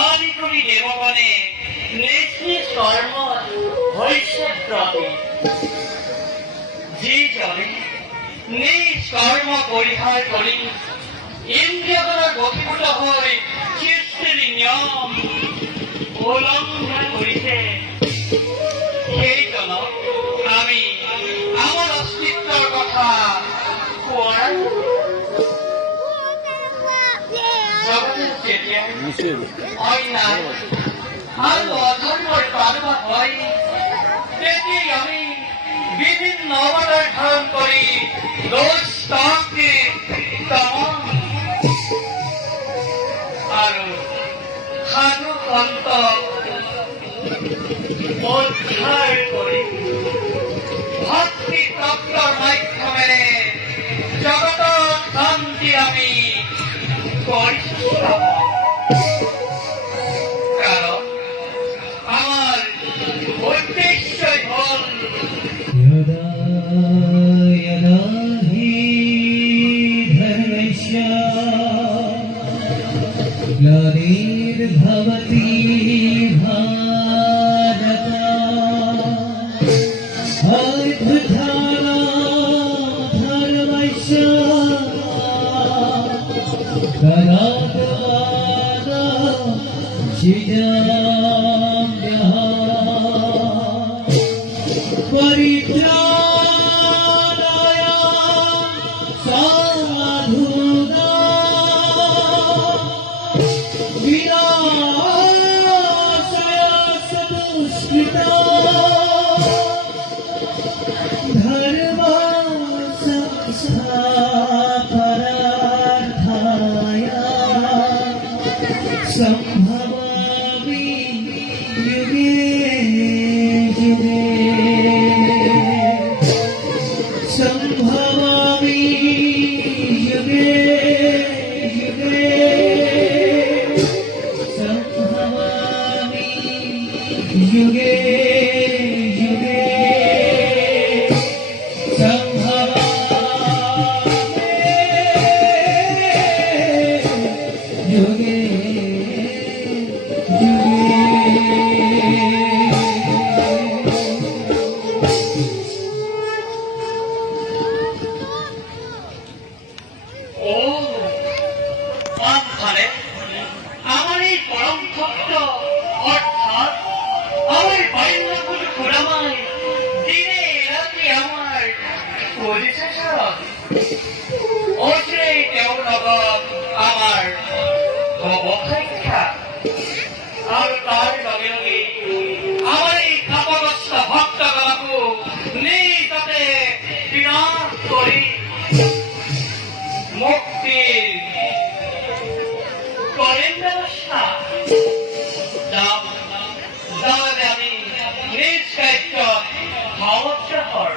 আদিকবি দেবগণে নিজ নিজ কর্ম হইছে প্রতি যি জনে নিজ কর্ম পরিহার করি ইন্দ্রিয়গণ গভীভূত হয়ে সৃষ্টির নিয়ম উল্লঙ্ঘন করিছে সেইজন আমি আমার অস্তিত্বের কথা কোৱাৰ জগতের যেতিয়া অন্যায় আৰু অধৰ্মৰ প্ৰাদুৰ্ভাৱ হয় তেতিয়াই আমি বিভিন্ন অৱতাৰ ধাৰণ কৰি দুষ্টকে দমন আৰু সাধু সন্ত উদ্ধাৰ কৰি ভক্তি তত্ত্বৰ মাধ্যমেৰে জগতৰ শান্তি আমি কৰিছো কাৰণ আমাৰ উদ্দেশ্যই হ'ল ग्लानिर्भवति भारत धर्मस्य सनातनसिद्धाम्यः परित्राणाय साधूनां विनाशाय सदुष्कृतां धर्म संस्थापनार्थाय संभवामि युगे युगे संभवामि युगे युगे संभवामि युगे युगे संभवामि युगे আমার এই পরম ভক্ত অর্থাৎ আমার বাইন্দ্রপুর ঘোরামায় দিনে রাতে আমার পরিচয় অচিরেই তেওঁৰ লগত আমাৰ অৱসাক্ষা আৰু তাৰ লগে লগে আমাৰ এই কাপগ্ৰস্ত ভক্তগণকো নিজতে বিনাশ কৰি মুক্তিৰ করেন ব্যবস্থা যাওয়ালে আমি নিজ দায়িত্ব সমর্থ হর